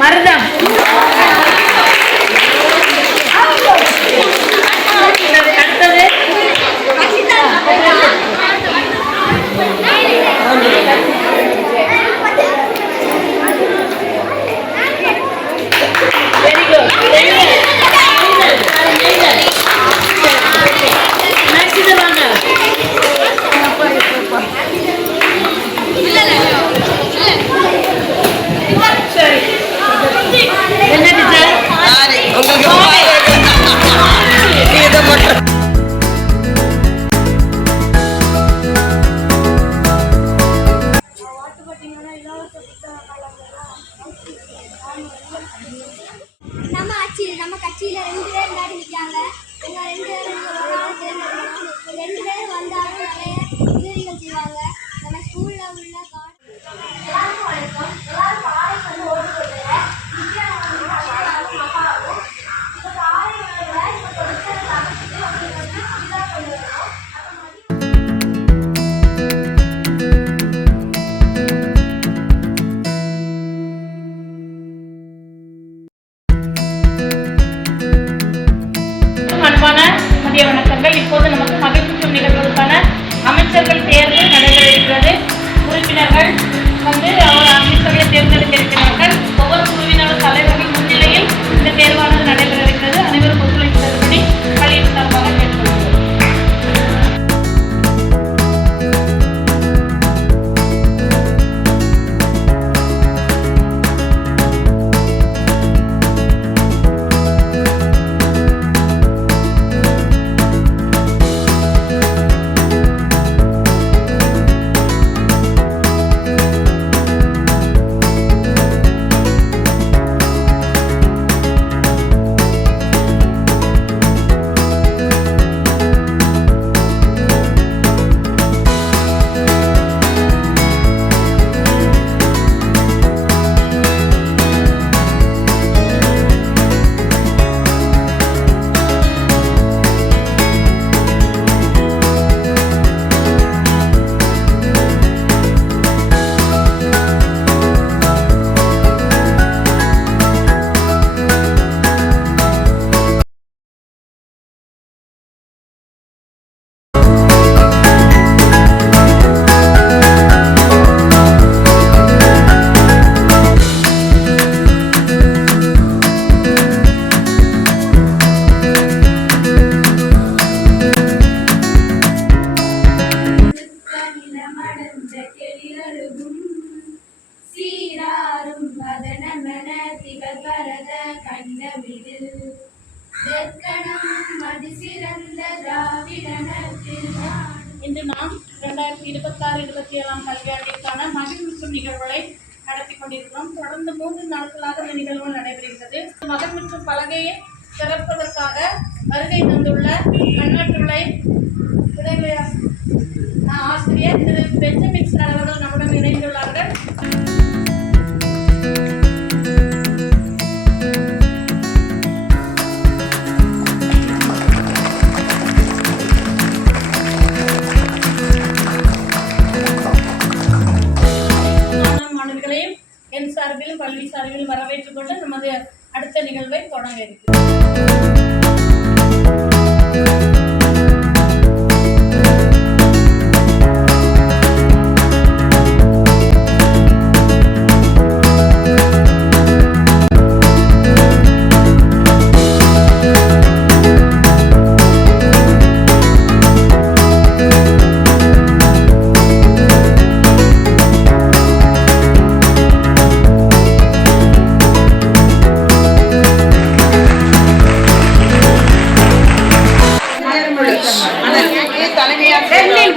மருதம். அடுத்தது very good. Next வாங்க. சரி என்ன டீச்சர்? நம்ம கட்சியில 2 பேர் முன்னாடி நிற்காங்க. எங்க 2 பேரும் ஒரு நாள் தேர்ந்தெடுக்கணும். 2 பேர் வந்தாலும் நிறைய உதவிகள் செய்வாங்க. நம்ம ஸ்கூல்ல உள்ள மதிய வணக்கங்கள். இப்போது நமக்கு மகிழ்ச்சி நிகழ்வுக்கான அமைச்சர்கள் தேர்தல் நடைபெற இருக்கிறது. உறுப்பினர்கள் அமைச்சரவையை தேர்ந்தெடுத்திருக்கிறார்கள். ஒவ்வொரு குழுவினர் தலைவர்கள் முன்னிலையில் இந்த தேர்வானது நடைபெற இருக்கிறது. அனைவரும் ஒத்துழைப்பு தரும்படி பள்ளியின் சார்பாக கேட்டுக்கொள்கிறோம். இன்று நாம் 2026-27 கல்வியாண்டிற்கான மகிழ்வுக்கும் நிகழ்வுகளை நடத்தி கொண்டிருக்கிறோம். தொடர்ந்து 3 நாட்களாக இந்த நிகழ்வு நடைபெறுகிறது. மகிழ்வுக்கும் பலகையை திறப்பதற்காக வருகை தந்துள்ள பன்னாட்டுலை உதவி ஆசிரியர் திரு பெஞ்சமின் சார் அவர்கள் நம்முடன் இணைந்துள்ளார்கள். என் சார்பிலும் பள்ளி சார்பிலும் வரவேற்றுக் கொண்டு நமது அடுத்த நிகழ்வை தொடங்க இருக்கிறோம்.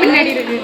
பின்னாடி இருக்கு.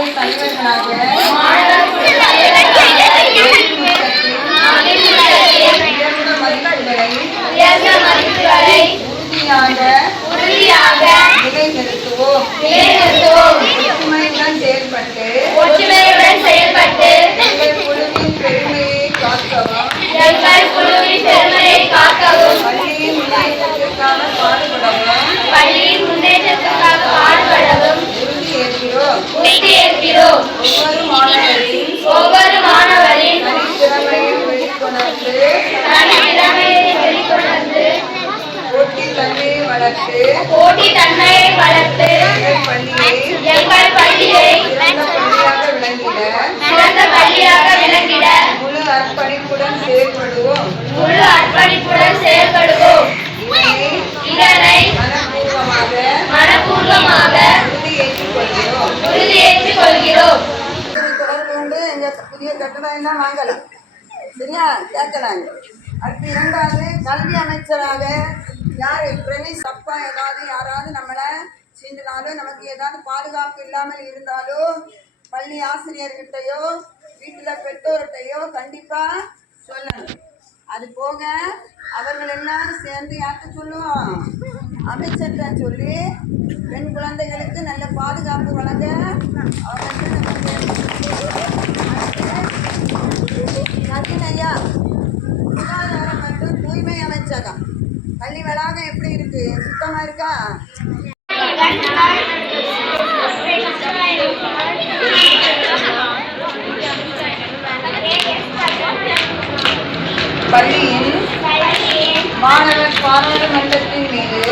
குழு தலைவர்களாக உயர்ந்த மதிப்புகளை உறுதியாக நிலைநிறுத்துவோம். ஒற்றுமையுடன் செயல்பட்டு எங்கள் குழுவின் பெருமையை காக்கவும் பள்ளியின் முன்னேற்றத்திற்காக பாடுபடவும் உறுதியேற்கிறோம். ஒவ்வொரு மாணவரின் தனித்திறமையை வெளிக்கொணர்ந்து போட்டி தன்மையை வளர்த்து எங்கள் பள்ளியை சிறந்த பள்ளியாக விளங்கிட முழு அர்ப்பணிப்புடன் செயல்படுவோம். இதனை மனப்பூர்வமாக உறுதியேற்றுக் கொள்கிறோம். தொடர்பு கொண்டு எங்க புதிய கட்டடம் எல்லாம் வாங்கலாம், சரியா? கேட்கலாங்க. அடுத்து இரண்டாவது, கல்வி அமைச்சராக யார் பிரணீஷ் அப்பா யாராவது நம்மளை சீண்டினாலும் நமக்கு ஏதாவது பாதுகாப்பு இல்லாமல் இருந்தாலும் பள்ளி ஆசிரியர்கிட்டையோ வீட்டில் பெற்றோர்கிட்டையோ கண்டிப்பாக சொல்லணும். அது போக அவர்கள் எல்லாரும் சேர்ந்து யார்கிட்ட சொல்லுவோம்? அமைச்சர்கிட்ட சொல்லி பெண் குழந்தைகளுக்கு நல்ல பாதுகாப்பு வழங்க ஐயா சுகாதாரம் மற்றும் தூய்மை அமைச்சகம் பள்ளி வளாகம் எப்படி இருக்கு? சுத்தமா இருக்கா? பள்ளியின் மாணவர் பாராளுமன்றத்தின் மீது